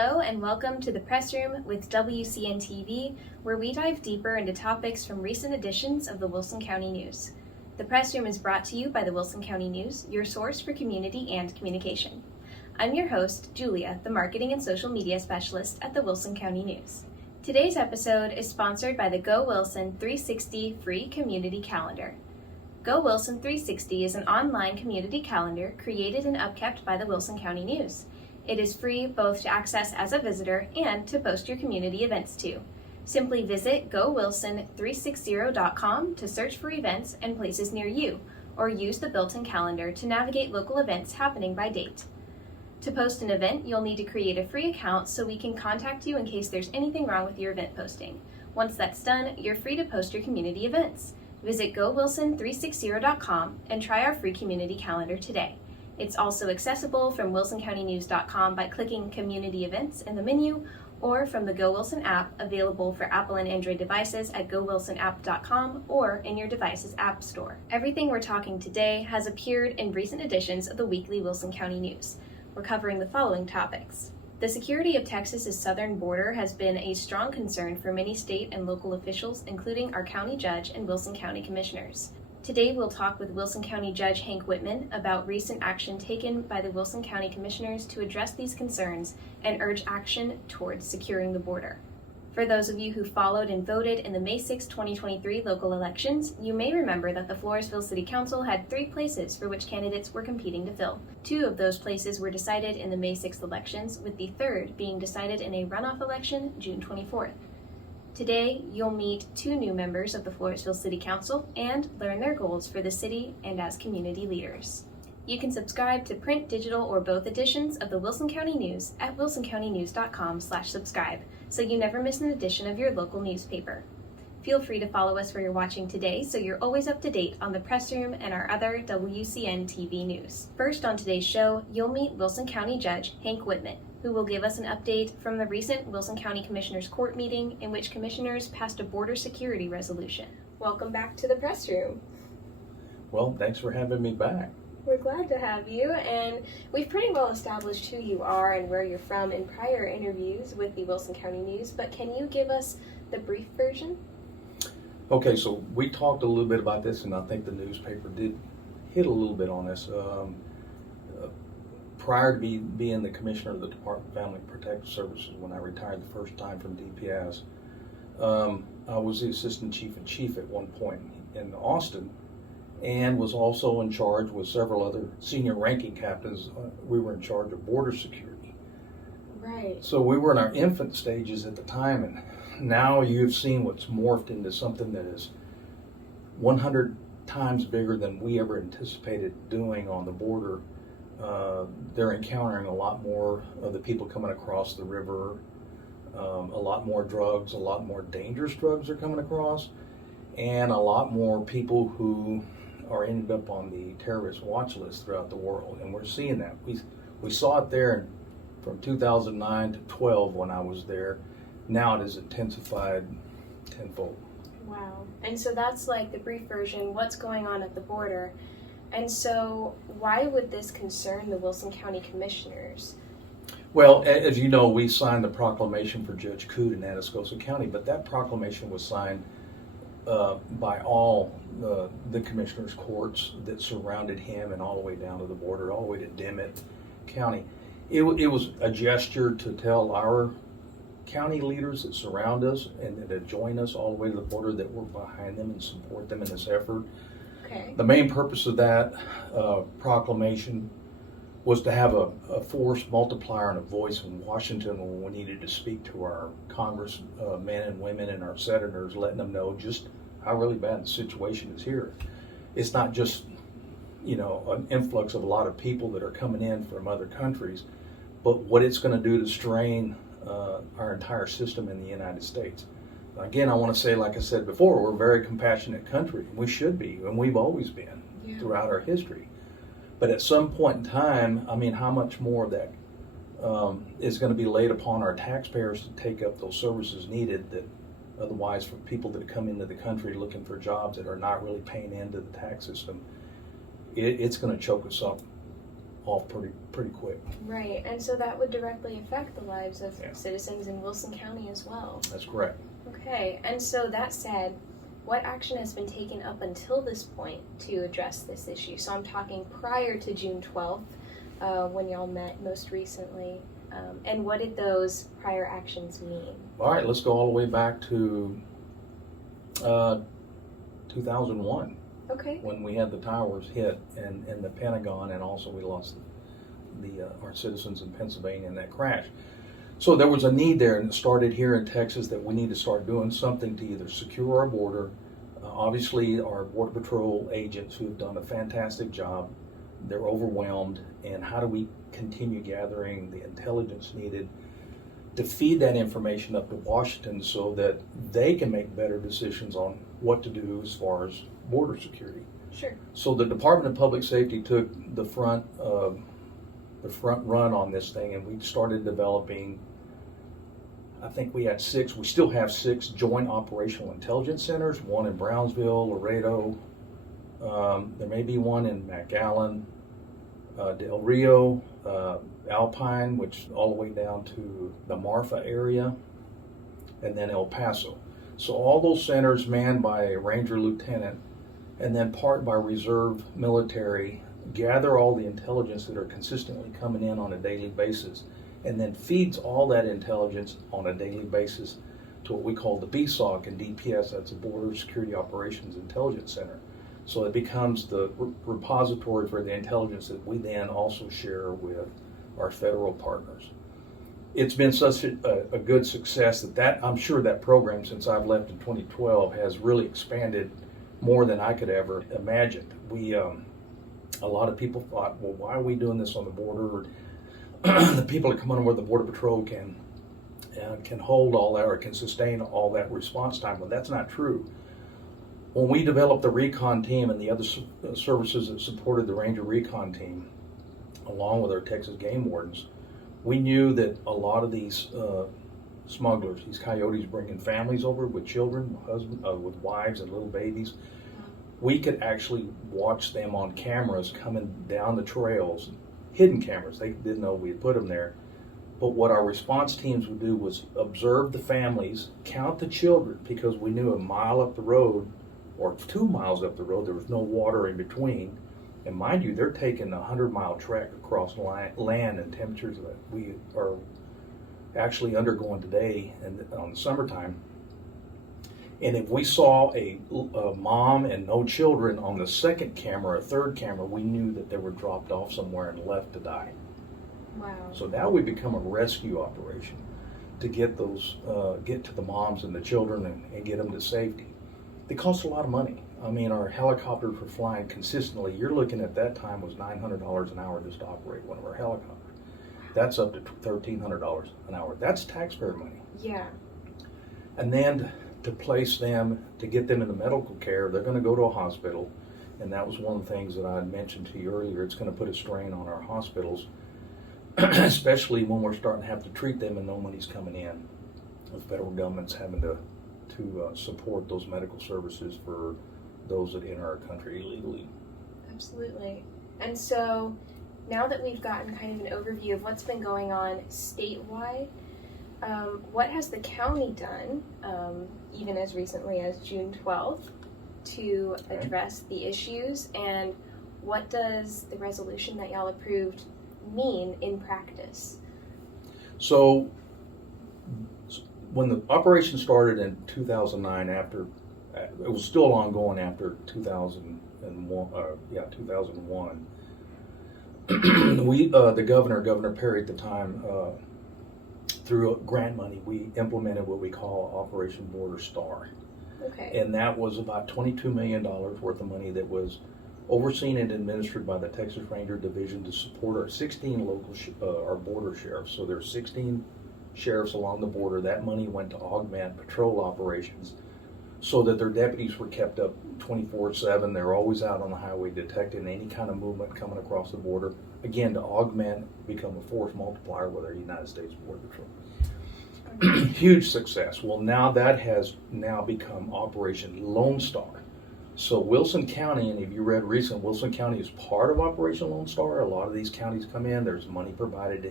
Hello and welcome to the Press Room with WCN TV, where we dive deeper into topics from recent editions of the Wilson County News. The Press Room is brought to you by the Wilson County News, your source for community and communication. I'm your host, Julia, the Marketing and Social Media Specialist at the Wilson County News. Today's episode is sponsored by the Go Wilson 360 free community calendar. Go Wilson 360 is an online community calendar created and upkept by the Wilson County News. It is free both to access as a visitor and to post your community events to. Simply visit gowilson360.com to search for events and places near you, or use the built-in calendar to navigate local events happening by date. To post an event, you'll need to create a free account so we can contact you in case there's anything wrong with your event posting. Once that's done, you're free to post your community events. Visit gowilson360.com and try our free community calendar today. It's also accessible from wilsoncountynews.com by clicking Community Events in the menu, or from the Go Wilson app, available for Apple and Android devices at gowilsonapp.com or in your device's app store. Everything we're talking today has appeared in recent editions of the weekly Wilson County News. We're covering the following topics. The security of Texas's southern border has been a strong concern for many state and local officials, including our county judge and Wilson County commissioners. Today we'll talk with Wilson County Judge Hank Whitman about recent action taken by the Wilson County Commissioners to address these concerns and urge action towards securing the border. For those of you who followed and voted in the May 6, 2023 local elections, you may remember that the Floresville City Council had 3 places for which candidates were competing to fill. 2 of those places were decided in the May 6th elections, with the 3rd being decided in a runoff election June 24th. Today, you'll meet 2 new members of the Floresville City Council and learn their goals for the city and as community leaders. You can subscribe to print, digital, or both editions of the Wilson County News at wilsoncountynews.com/subscribe, so you never miss an edition of your local newspaper. Feel free to follow us where you're watching today so you're always up to date on the Press Room and our other WCN TV news. First on today's show, you'll meet Wilson County Judge Hank Whitman, who will give us an update from the recent Wilson County Commissioners Court meeting in which commissioners passed a border security resolution. Welcome back to the Press Room. Well, thanks for having me back. We're glad to have you, and we've pretty well established who you are and where you're from in prior interviews with the Wilson County News, but can you give us the brief version? Okay, so we talked a little bit about this, and I think the newspaper did hit a little bit on this. Prior to being the commissioner of the Department of Family Protective Services, when I retired the first time from DPS, I was the assistant chief and chief at one point in Austin, and was also in charge with several other senior ranking captains. We were in charge of border security. Right. So we were in our infant stages at the time, and now you've seen what's morphed into something that is 100 times bigger than we ever anticipated doing on the border. They're encountering a lot more of the people coming across the river, a lot more drugs, a lot more dangerous drugs are coming across, and a lot more people who are ended up on the terrorist watch list throughout the world, and we're seeing that. We saw it there from 2009 to 12 when I was there. Now it has intensified tenfold. Wow. And so that's like the brief version, what's going on at the border. And so why would this concern the Wilson County Commissioners? Well, as you know, we signed the proclamation for Judge Coote in Atascosa County, but that proclamation was signed by all the commissioners' courts that surrounded him, and all the way down to the border, all the way to Dimmitt County. It was a gesture to tell our county leaders that surround us and that join us all the way to the border that we're behind them and support them in this effort. Okay. The main purpose of that proclamation was to have a force multiplier and a voice in Washington when we needed to speak to our congressmen and women and our senators, letting them know just how really bad the situation is here. It's not just, an influx of a lot of people that are coming in from other countries, but what it's going to do to strain our entire system in the United States. Again, I want to say, like I said before, we're a very compassionate country. We should be, and we've always been throughout our history. But at some point in time, how much more of that is going to be laid upon our taxpayers to take up those services needed that otherwise for people that come into the country looking for jobs that are not really paying into the tax system, it's going to choke us up off pretty quick. Right, and so that would directly affect the lives of Yeah. citizens in Wilson County as well. That's correct. Okay, and so that said, what action has been taken up until this point to address this issue? So I'm talking prior to June 12th, when y'all met most recently, and what did those prior actions mean? All right, let's go all the way back to 2001 Okay. when we had the towers hit in the Pentagon, and also we lost our citizens in Pennsylvania in that crash. So there was a need there, and it started here in Texas that we need to start doing something to either secure our border. Obviously, our Border Patrol agents who have done a fantastic job, they're overwhelmed, and how do we continue gathering the intelligence needed to feed that information up to Washington so that they can make better decisions on what to do as far as border security. Sure. So the Department of Public Safety took the front run on this thing, and we started developing, I think we had 6, we still have 6 joint operational intelligence centers, one in Brownsville, Laredo, there may be one in McAllen, Del Rio, Alpine, which all the way down to the Marfa area, and then El Paso. So all those centers manned by a ranger lieutenant, and then part by reserve military, gather all the intelligence that are consistently coming in on a daily basis, and then feeds all that intelligence on a daily basis to what we call the BSOC and DPS, that's the Border Security Operations Intelligence Center. So it becomes the repository for the intelligence that we then also share with our federal partners. It's been such a good success that I'm sure that program, since I've left in 2012, has really expanded more than I could ever imagine. A lot of people thought, well, why are we doing this on the border? The people that come on board the Border Patrol can hold all that or can sustain all that response time. Well, that's not true. When we developed the recon team and the other services that supported the Ranger recon team, along with our Texas game wardens, we knew that a lot of these smugglers, these coyotes bringing families over with children, with wives and little babies, we could actually watch them on cameras coming down the trails, hidden cameras. They didn't know we had put them there. But what our response teams would do was observe the families, count the children, because we knew a mile up the road or 2 miles up the road, there was no water in between. And mind you, they're taking a 100-mile trek across land and temperatures that we are actually undergoing today and on the summertime. And if we saw a mom and no children on the second camera or third camera, we knew that they were dropped off somewhere and left to die. Wow. So now we become a rescue operation to get to the moms and the children and get them to safety. They cost a lot of money. I mean, our helicopters were flying consistently. You're looking at that time was $900 an hour just to operate one of our helicopters. That's up to $1,300 an hour. That's taxpayer money. Yeah. And then to place them, to get them into medical care, they're going to go to a hospital. And that was one of the things that I had mentioned to you earlier. It's going to put a strain on our hospitals, especially when we're starting to have to treat them and no money's coming in. The federal government's having to support those medical services for those that enter our country illegally. Absolutely. And so now that we've gotten kind of an overview of what's been going on statewide, what has the county done, even as recently as June 12th, to address the issues, and what does the resolution that y'all approved mean in practice? So when the operation started in 2009, it was still ongoing after 2001. The Governor Perry at the time, through grant money, we implemented what we call Operation Border Star. Okay. And that was about $22 million worth of money that was overseen and administered by the Texas Ranger Division to support our 16 local our border sheriffs. So there's 16 sheriffs along the border. That money went to augment patrol operations so that their deputies were kept up 24/7. They're always out on the highway detecting any kind of movement coming across the border. Again, to augment, become a force multiplier with our United States Border Patrol. Huge success. Well, now that has become Operation Lone Star. So Wilson County, and if you read recent, Wilson County is part of Operation Lone Star. A lot of these counties come in, there's money provided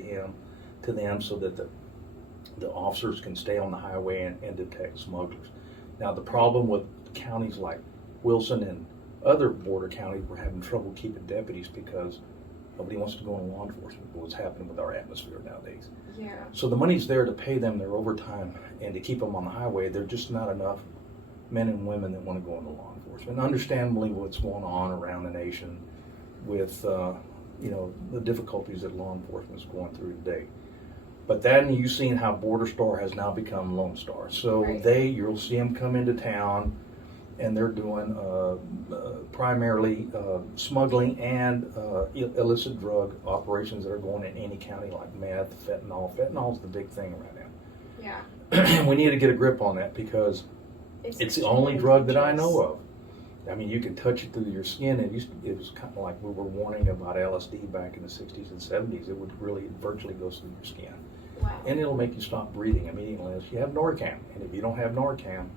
to them so that the officers can stay on the highway and detect smugglers. Now the problem with counties like Wilson and other border counties, we're having trouble keeping deputies because nobody wants to go into law enforcement, what's happening with our atmosphere nowadays. Yeah. So the money's there to pay them their overtime and to keep them on the highway. There's just not enough men and women that want to go into law enforcement. Understandably, what's going on around the nation with the difficulties that law enforcement is going through today. But then you've seen how Border Star has now become Lone Star. So right. you'll see them come into town, and they're doing primarily smuggling and illicit drug operations that are going in any county, like meth, fentanyl. Fentanyl is the big thing right now. Yeah. And we need to get a grip on that because it's the only drug that I know of. I mean, you can touch it through your skin. It was kind of like we were warning about LSD back in the 60s and 70s. It would really virtually go through your skin. Wow. And it'll make you stop breathing immediately unless you have Narcan. And if you don't have Narcan,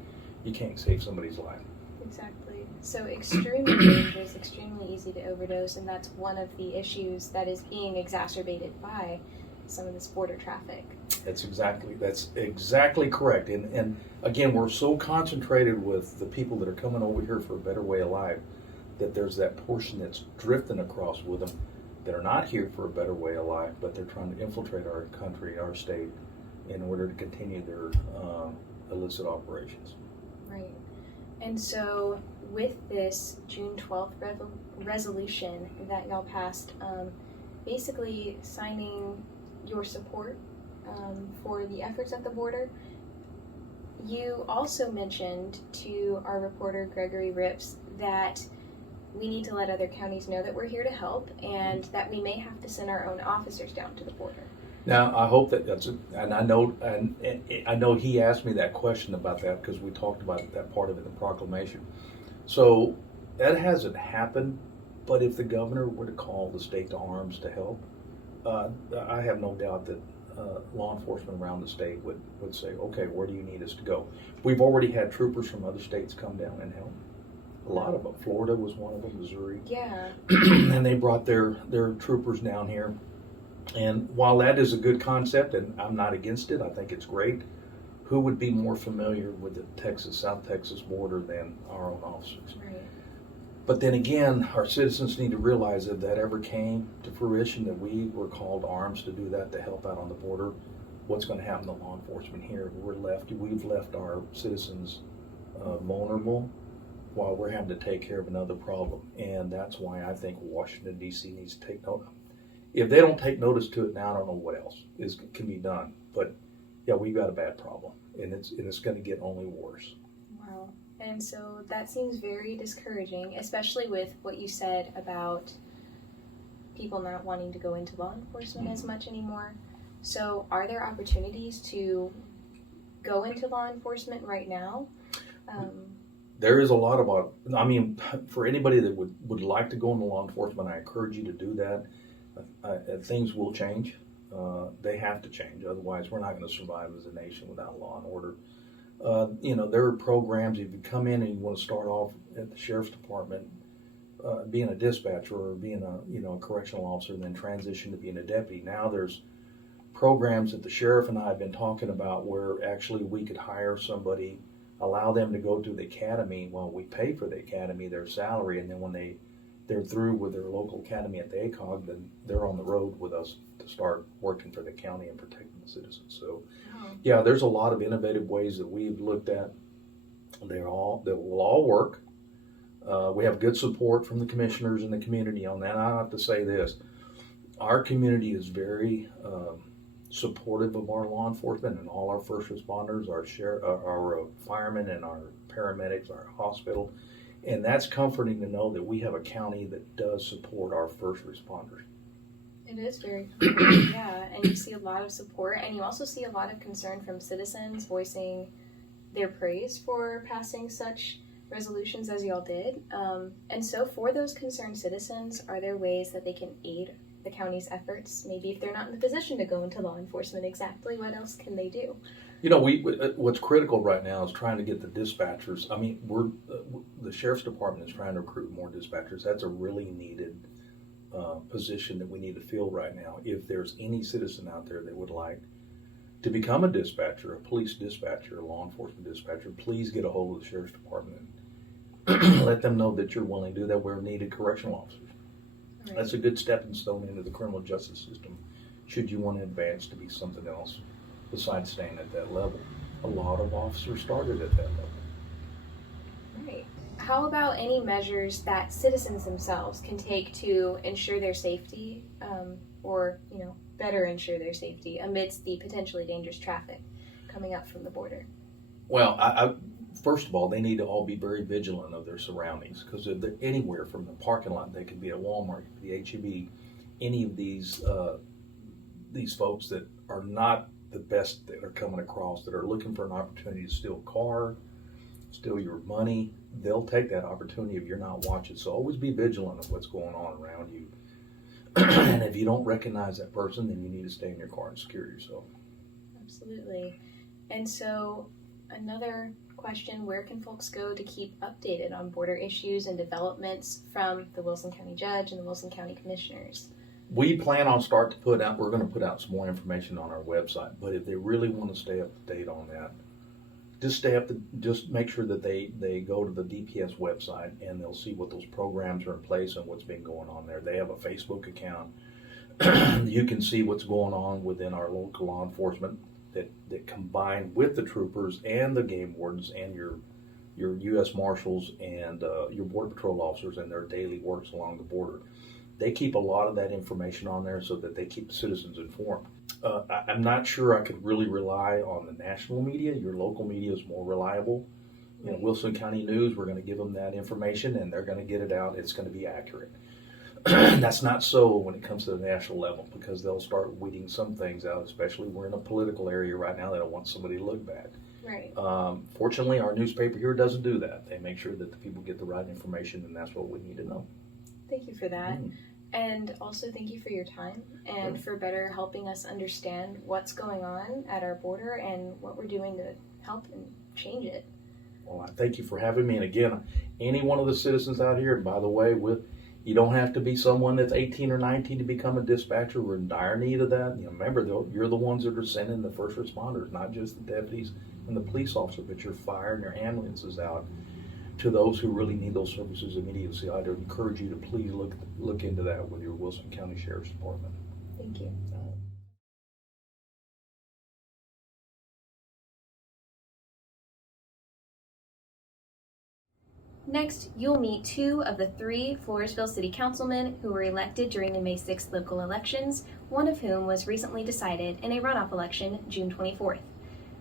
you can't save somebody's life. Exactly. So extremely dangerous, extremely easy to overdose, and that's one of the issues that is being exacerbated by some of this border traffic. That's exactly correct. And again, we're so concentrated with the people that are coming over here for a better way of life that there's that portion that's drifting across with them that are not here for a better way of life, but they're trying to infiltrate our country, our state, in order to continue their illicit operations. Right. And so with this June 12th resolution that y'all passed, basically signing your support for the efforts at the border, you also mentioned to our reporter Gregory Rips that we need to let other counties know that we're here to help and that we may have to send our own officers down to the border. Now, I hope that's it, and I know he asked me that question about that because we talked about that part of it in the proclamation. So that hasn't happened, but if the governor were to call the state to arms to help, I have no doubt that law enforcement around the state would say, okay, where do you need us to go? We've already had troopers from other states come down and help. A lot of them. Florida was one of them, Missouri. Yeah. And they brought their troopers down here. And while that is a good concept, and I'm not against it, I think it's great, who would be more familiar with the South Texas border than our own officers? Right. But then again, our citizens need to realize if that ever came to fruition that we were called to arms to do that, to help out on the border, what's going to happen to law enforcement here? We've left our citizens vulnerable while we're having to take care of another problem. And that's why I think Washington, D.C. needs to take note. If they don't take notice to it now, I don't know what else can be done. But yeah, we've got a bad problem, and it's going to get only worse. Wow. And so that seems very discouraging, especially with what you said about people not wanting to go into law enforcement as much anymore. So are there opportunities to go into law enforcement right now? There is a lot about, for anybody that would like to go into law enforcement, I encourage you to do that. Things will change. They have to change. Otherwise, we're not going to survive as a nation without law and order. There are programs. If you come in and you want to start off at the sheriff's department, being a dispatcher or being a correctional officer, and then transition to being a deputy. Now there's programs that the sheriff and I have been talking about where actually we could hire somebody, allow them to go to the academy while we pay for the academy, their salary, and then when they're through with their local academy at the ACOG, then they're on the road with us to start working for the county and protecting the citizens. So, yeah, there's a lot of innovative ways that we've looked at. That will all work. We have good support from the commissioners and the community on that. I have to say this: our community is very supportive of our law enforcement and all our first responders, our firemen, and our paramedics, our hospital. And that's comforting to know that we have a county that does support our first responders. It is very comforting, yeah. And you see a lot of support, and you also see a lot of concern from citizens voicing their praise for passing such resolutions as y'all did. And so for those concerned citizens, are there ways that they can aid the county's efforts? Maybe if they're not in the position to go into law enforcement, exactly what else can they do? You know, what's critical right now is trying to get the dispatchers. I mean, the sheriff's department is trying to recruit more dispatchers. That's a really needed position that we need to fill right now. If there's any citizen out there that would like to become a dispatcher, a police dispatcher, a law enforcement dispatcher, please get a hold of the sheriff's department and let them know that you're willing to do that. We're needed correctional officers. Right. That's a good stepping stone into the criminal justice system, should you want to advance to be something else besides staying at that level. A lot of officers started at that level. Right. How about any measures that citizens themselves can take to ensure their safety, or better ensure their safety amidst the potentially dangerous traffic coming up from the border? Well, I first of all, they need to all be very vigilant of their surroundings, because if they're anywhere from the parking lot, they could be at Walmart, the H-E-B, any of these folks that are not the best that are coming across, that are looking for an opportunity to steal a car, steal your money, they'll take that opportunity if you're not watching. So always be vigilant of what's going on around you. And if you don't recognize that person, then you need to stay in your car and secure yourself. Absolutely. And so another question, where can folks go to keep updated on border issues and developments from the Wilson County Judge and the Wilson County Commissioners? We plan on we're going to put out some more information on our website, but if they really want to stay up to date on that, just make sure that they go to the DPS website and they'll see what those programs are in place and what's been going on there. They have a Facebook account. You can see what's going on within our local law enforcement that combine with the troopers and the game wardens and your U.S. Marshals and your Border Patrol officers and their daily works along the border. They keep a lot of that information on there so that they keep citizens informed. I'm not sure I could really rely on the national media. Your local media is more reliable. Wilson County News, we're going to give them that information and they're going to get it out. It's going to be accurate. That's not so when it comes to the national level, because they'll start weeding some things out, especially we're in a political area right now that don't want somebody to look bad. Right. Fortunately, our newspaper here doesn't do that. They make sure that the people get the right information, and that's what we need to know. Thank you for that. And also thank you for your time and for better helping us understand what's going on at our border and what we're doing to help and change it. Well, I thank you for having me. And again, any one of the citizens out here, by the way, you don't have to be someone that's 18 or 19 to become a dispatcher. We're in dire need of that. Remember, you're the ones that are sending the first responders, not just the deputies and the police officers, but your fire and your ambulances out to those who really need those services immediately. So I'd encourage you to please look into that with your Wilson County Sheriff's Department. Thank you. Next, you'll meet 2 of the 3 Floresville City Councilmen who were elected during the May 6th local elections, one of whom was recently decided in a runoff election June 24th.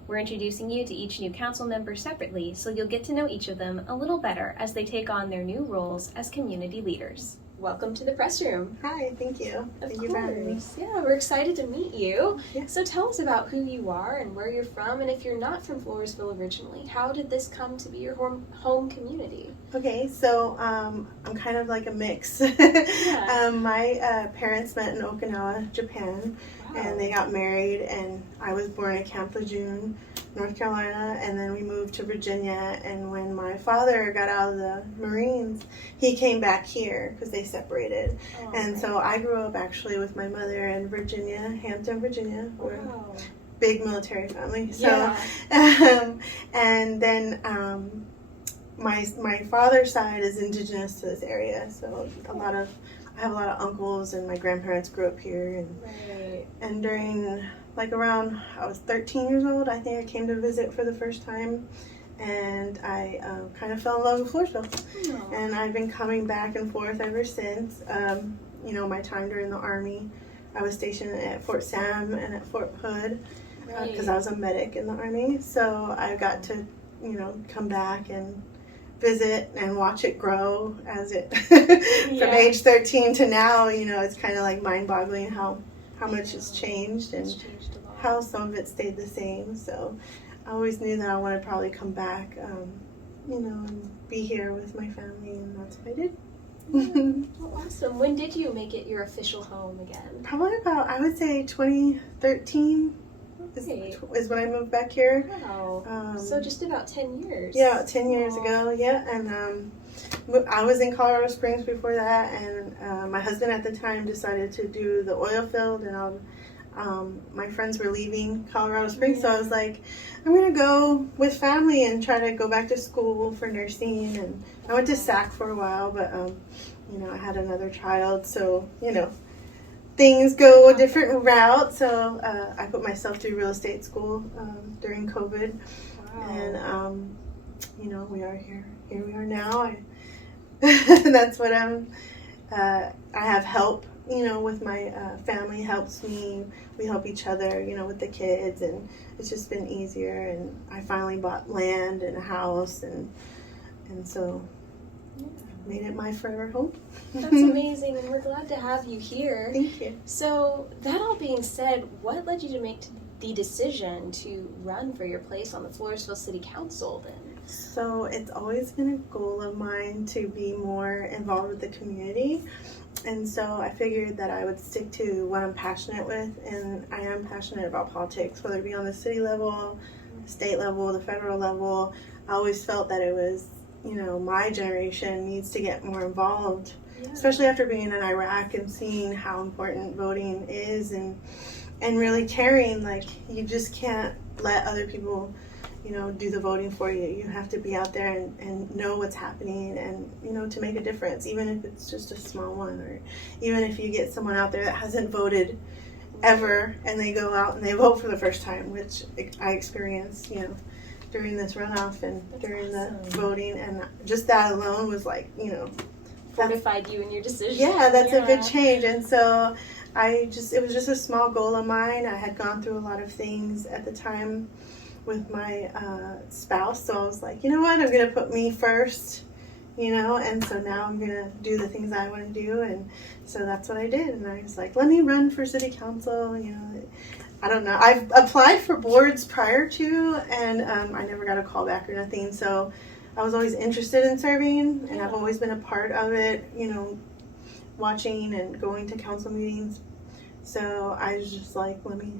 We're introducing you to each new council member separately, so you'll get to know each of them a little better as they take on their new roles as community leaders. Welcome to the press room. Hi, thank you. Thank you for having me. Yeah, we're excited to meet you. Yeah. So tell us about who you are and where you're from, and if you're not from Floresville originally, how did this come to be your home community? Okay, so I'm kind of like a mix. Yeah. My parents met in Okinawa, Japan, and they got married, and I was born at Camp Lejeune, North Carolina, and then we moved to Virginia. And when my father got out of the Marines, he came back here because they separated. Oh, and so I grew up actually with my mother in Virginia, Hampton, Virginia. We're a big military family. So, and then my father's side is indigenous to this area, so I have a lot of uncles, and my grandparents grew up here, and during around I was 13 years old, I think I came to visit for the first time, and I kind of fell in love with Floresville, and I've been coming back and forth ever since. My time during the Army, I was stationed at Fort Sam and at Fort Hood because I was a medic in the Army, so I got to come back and visit and watch it grow as it from age 13 to now. It's kind of like mind-boggling how much it's changed and how some of it stayed the same. So I always knew that I wanted to probably come back and be here with my family, and that's what I did. Well, awesome. When did you make it your official home again? Probably about, I would say, 2013. is when I moved back here. Wow. So just about 10 years. Yeah, 10 years ago. Yeah, and I was in Colorado Springs before that, and my husband at the time decided to do the oil field, and my friends were leaving Colorado Springs, so I was like, I'm gonna go with family and try to go back to school for nursing. And I went to SAC for a while, but I had another child, so things go a different route. So I put myself through real estate school during COVID. Wow. And we are here we are now. That's what I have help, with my family helps me. We help each other, with the kids, and it's just been easier. And I finally bought land and a house, and so made it my forever home. That's amazing, and we're glad to have you here. Thank you. So that all being said, what led you to make the decision to run for your place on the Floresville City Council then? So it's always been a goal of mine to be more involved with the community. And so I figured that I would stick to what I'm passionate with, and I am passionate about politics, whether it be on the city level, state level, the federal level. I always felt that it was, my generation needs to get more involved, especially after being in Iraq and seeing how important voting is, and really caring. Like, you just can't let other people do the voting for you. You have to be out there and know what's happening, and to make a difference, even if it's just a small one, or even if you get someone out there that hasn't voted ever and they go out and they vote for the first time, which I experienced during this runoff and during the voting, and just that alone was like fortified you in your decision. Yeah, that's a big change. And so it was just a small goal of mine. I had gone through a lot of things at the time with my spouse, so I was like, you know what, I'm gonna put me first, and so now I'm gonna do the things I want to do. And so that's what I did, and I was like, let me run for city council. I don't know, I've applied for boards prior to, and I never got a call back or nothing, so I was always interested in serving, and I've always been a part of it, watching and going to council meetings. So I was just like, let me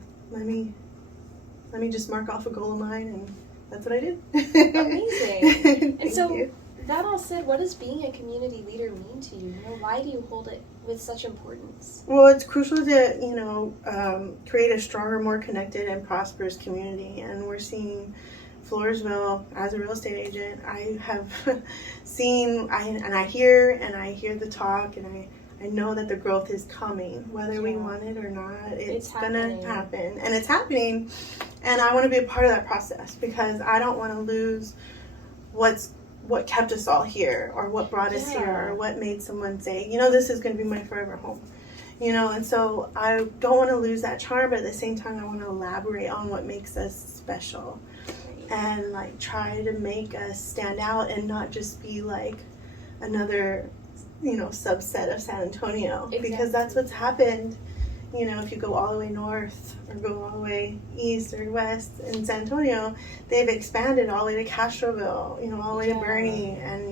just mark off a goal of mine, and that's what I did. Amazing. And so, you. That all said, what does being a community leader mean to you? Why do you hold it with such importance? Well, it's crucial to, create a stronger, more connected and prosperous community. And we're seeing Floresville, as a real estate agent, I have seen, I hear the talk, and I know that the growth is coming, whether we want it or not. It's gonna happen, and it's happening. And I want to be a part of that process, because I don't want to lose what kept us all here, or what brought us here, or what made someone say, this is going to be my forever home. And so I don't want to lose that charm, but at the same time, I want to elaborate on what makes us special, and try to make us stand out, and not just be like another subset of San Antonio. Exactly. Because that's what's happened. If you go all the way north or go all the way east or west in San Antonio, they've expanded all the way to Castroville, all the way to Bernie, and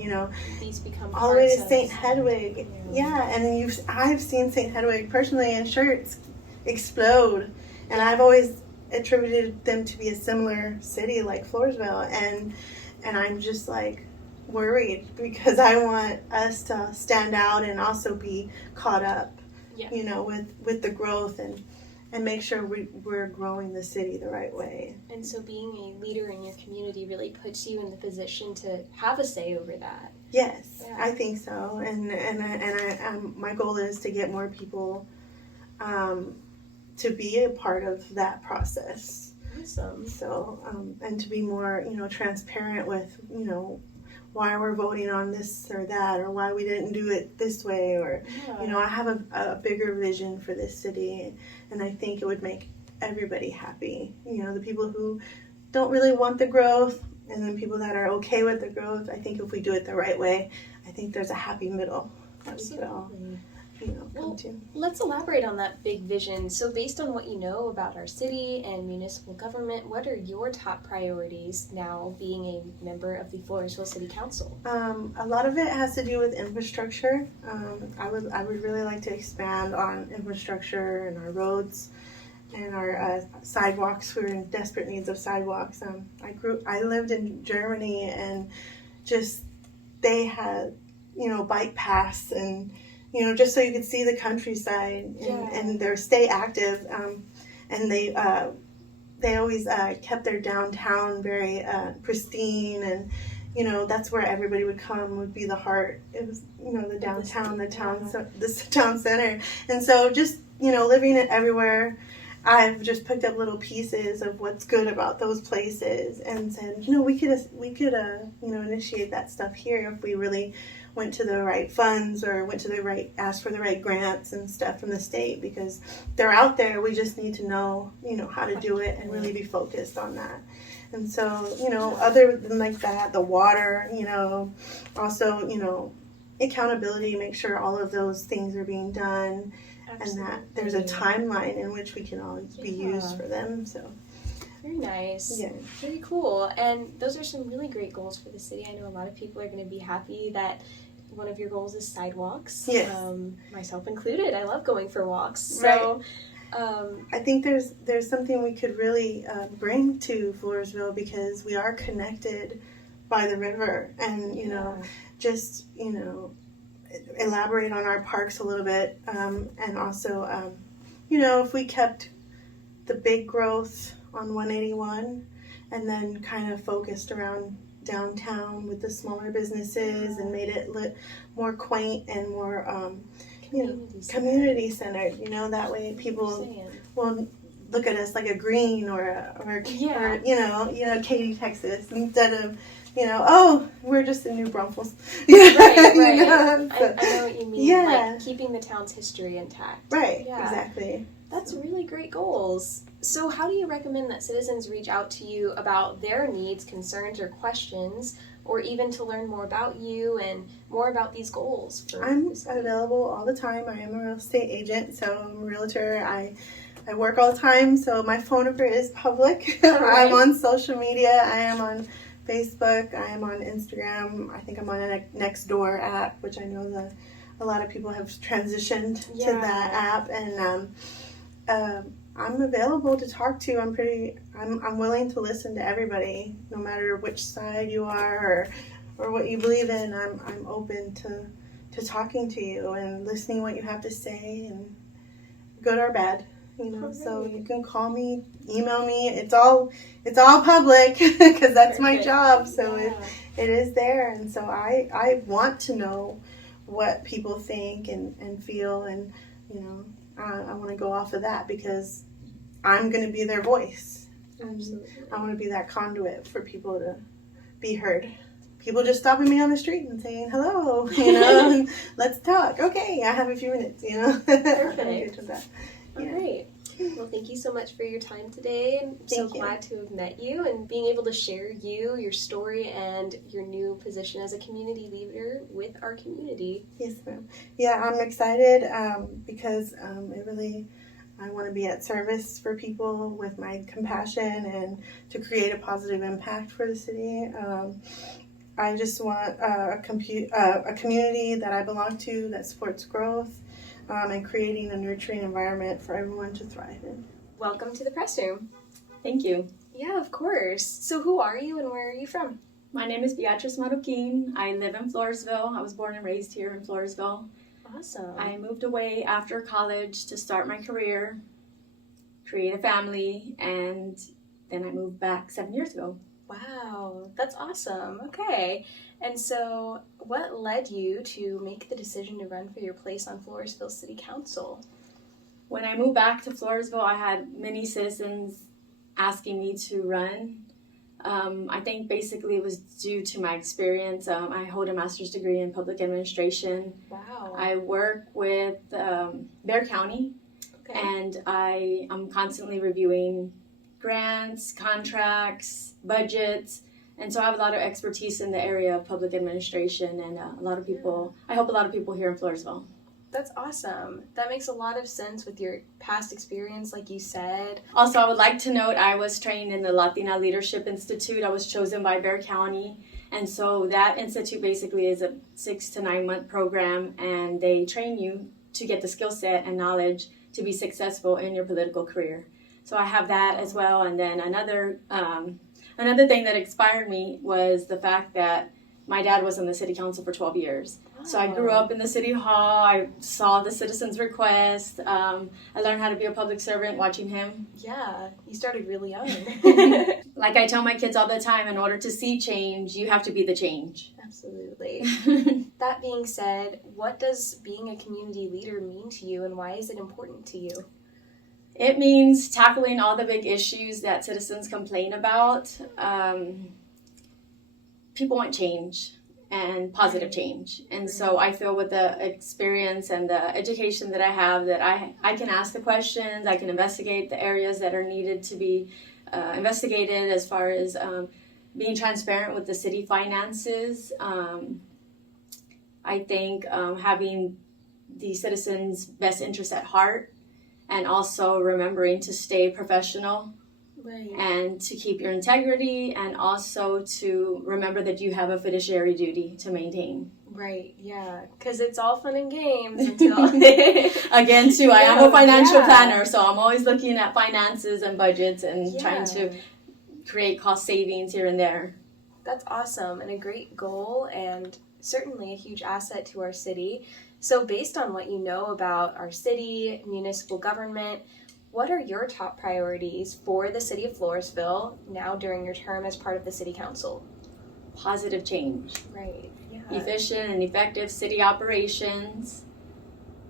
these become all the way to St. Hedwig. And I've seen St. Hedwig personally, and shirts explode, and I've always attributed them to be a similar city like Floresville, and I'm just worried, because I want us to stand out and also be caught up, with the growth, and make sure we're growing the city the right way. And so being a leader in your community really puts you in the position to have a say over that. Yes, I think so. And my goal is to get more people to be a part of that process. Awesome. So, and to be more, transparent with, why we're voting on this or that, or why we didn't do it this way, or I have a bigger vision for this city, and I think it would make everybody happy. The people who don't really want the growth, and then people that are okay with the growth. I think if we do it the right way, I think there's a happy middle that we could all come to. Let's elaborate on that big vision. So based on what you know about our city and municipal government, what are your top priorities now being a member of the Floresville City Council? A lot of it has to do with infrastructure. I would really like to expand on infrastructure and our roads, and our sidewalks. We were in desperate needs of sidewalks. I lived in Germany, and just they had, bike paths, and just so you could see the countryside, and their stay active, and they always kept their downtown very pristine, and that's where everybody would come, would be the heart. It was the downtown, the town center, and so just living it everywhere. I've just picked up little pieces of what's good about those places and said, we could initiate that stuff here if we really went to the right funds or asked for the right grants and stuff from the state, because they're out there. We just need to know, how to do it and really be focused on that. And so, other than like that, the water, also, accountability, make sure all of those things are being done. Absolutely. And that there's a timeline in which we can all be used for them. So very nice. Yeah. Very cool. And those are some really great goals for the city. I know a lot of people are going to be happy that one of your goals is sidewalks. Yes. Myself included. I love going for walks. So I think there's something we could really bring to Floresville, because we are connected by the river, and just elaborate on our parks a little bit, and also if we kept the big growth on 181 and then kind of focused around downtown with the smaller businesses and made it more quaint and more community centered, that way people will look at us like a Green or Katy, Texas, instead of we're just in New Braunfels. Right. I know what you mean. Yeah. Like keeping the town's history intact. Right, yeah. Exactly. That's really great goals. So how do you recommend that citizens reach out to you about their needs, concerns, or questions, or even to learn more about you and more about these goals? I'm available all the time. I am a real estate agent, so I'm a realtor. I work all the time, so my phone number is public. Right. I'm on social media. I am on Facebook. I am on Instagram. I think I'm on a Nextdoor app, which I know a lot of people have transitioned to that app, and I'm available to talk to. I'm willing to listen to everybody, no matter which side you are or what you believe in. I'm open to talking to you and listening what you have to say, and good or bad. So you can call me, email me. It's all public, because that's my job. So it is there, and so I want to know what people think and feel, and I want to go off of that, because I'm going to be their voice. Absolutely. I want to be that conduit for people to be heard. People just stopping me on the street and saying hello, and let's talk. Okay, I have a few minutes. Perfect. Yeah. All right. Well, thank you so much for your time today. I'm so glad to have met you and being able to share your story, and your new position as a community leader with our community. Yes, ma'am. Yeah, I'm excited because I want to be at service for people with my compassion and to create a positive impact for the city. I just want a community that I belong to that supports growth, and creating a nurturing environment for everyone to thrive in. Welcome to the press room. Thank you. Yeah, of course. So who are you and where are you from? My name is Beatrice Marroquin. I live in Floresville. I was born and raised here in Floresville. Awesome. I moved away after college to start my career, create a family, and then I moved back 7 years ago. Wow, that's awesome. Okay. And so what led you to make the decision to run for your place on Floresville City Council? When I moved back to Floresville, I had many citizens asking me to run. I think basically it was due to my experience. I hold a master's degree in public administration. Wow. I work with Bexar County, and I am constantly reviewing grants, contracts, budgets, and so I have a lot of expertise in the area of public administration, and I hope a lot of people here in Floresville. That's awesome. That makes a lot of sense with your past experience, like you said. Also, I would like to note I was trained in the Latina Leadership Institute. I was chosen by Bexar County, and so that institute basically is a 6 to 9 month program, and they train you to get the skill set and knowledge to be successful in your political career. So I have that as well. And then another thing that inspired me was the fact that my dad was in the city council for 12 years. So I grew up in the city hall. I saw the citizens' request. I learned how to be a public servant watching him. Yeah, you started really young. Like I tell my kids all the time, in order to see change, you have to be the change. Absolutely. That being said, what does being a community leader mean to you, and why is it important to you? It means tackling all the big issues that citizens complain about. People want change and positive change. And so I feel with the experience and the education that I have, that I can ask the questions, I can investigate the areas that are needed to be investigated as far as being transparent with the city finances. I think having the citizens' best interests at heart, and also remembering to stay professional. Right. And to keep your integrity, and also to remember that you have a fiduciary duty to maintain. Right, yeah, because it's all fun and games until... Again, too, I am a financial planner, so I'm always looking at finances and budgets and trying to create cost savings here and there. That's awesome, and a great goal, and certainly a huge asset to our city. So based on what you know about our city, municipal government, what are your top priorities for the city of Floresville now during your term as part of the city council? Positive change. Right, yeah. Efficient and effective city operations,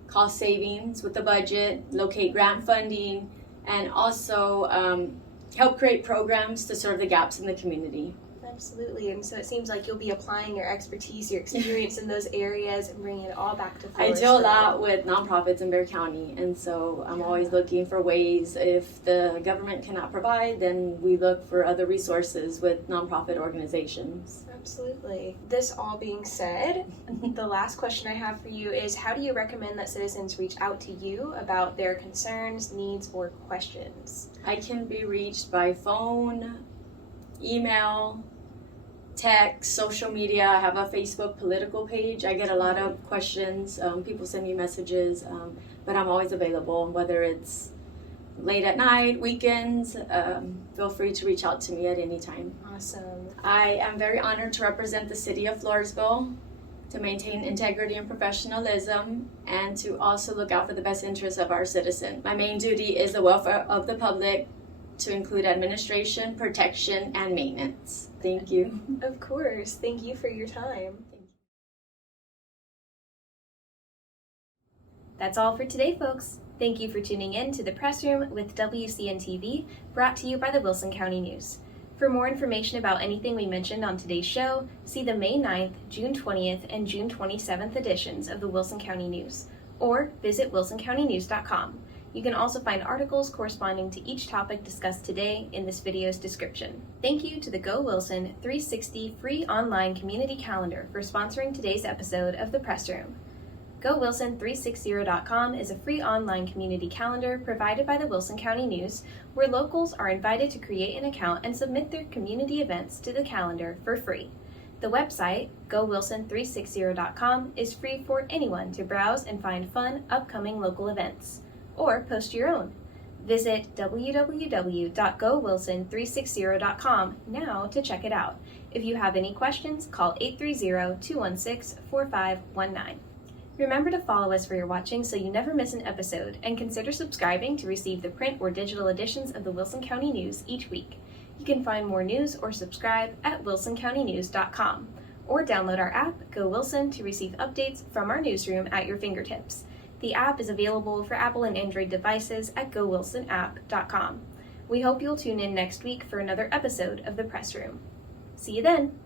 cost savings with the budget, locate grant funding, and also help create programs to serve the gaps in the community. Absolutely, and so it seems like you'll be applying your expertise, your experience in those areas, and bringing it all back to Floresville. I do a lot with nonprofits in Bexar County, and so I'm always looking for ways. If the government cannot provide, then we look for other resources with nonprofit organizations. Absolutely. This all being said, the last question I have for you is, how do you recommend that citizens reach out to you about their concerns, needs, or questions? I can be reached by phone, email, text, social media. I have a Facebook political page. I get a lot of questions. People send me messages, but I'm always available, whether it's late at night, weekends. Feel free to reach out to me at any time. Awesome. I am very honored to represent the city of Floresville, to maintain integrity and professionalism, and to also look out for the best interests of our citizens. My main duty is the welfare of the public, to include administration, protection, and maintenance. Thank you. Of course. Thank you for your time. That's all for today, folks. Thank you for tuning in to the Press Room with WCN-TV, brought to you by the Wilson County News. For more information about anything we mentioned on today's show, see the May 9th, June 20th, and June 27th editions of the Wilson County News, or visit wilsoncountynews.com. You can also find articles corresponding to each topic discussed today in this video's description. Thank you to the Go Wilson 360 free online community calendar for sponsoring today's episode of the Press Room. GoWilson360.com is a free online community calendar provided by the Wilson County News, where locals are invited to create an account and submit their community events to the calendar for free. The website, GoWilson360.com, is free for anyone to browse and find fun, upcoming local events, or post your own. Visit www.gowilson360.com now to check it out. If you have any questions, call 830-216-4519. Remember to follow us for your watching so you never miss an episode, and consider subscribing to receive the print or digital editions of the Wilson County News each week. You can find more news or subscribe at wilsoncountynews.com, or download our app, Go Wilson, to receive updates from our newsroom at your fingertips. The app is available for Apple and Android devices at gowilsonapp.com. We hope you'll tune in next week for another episode of The Press Room. See you then!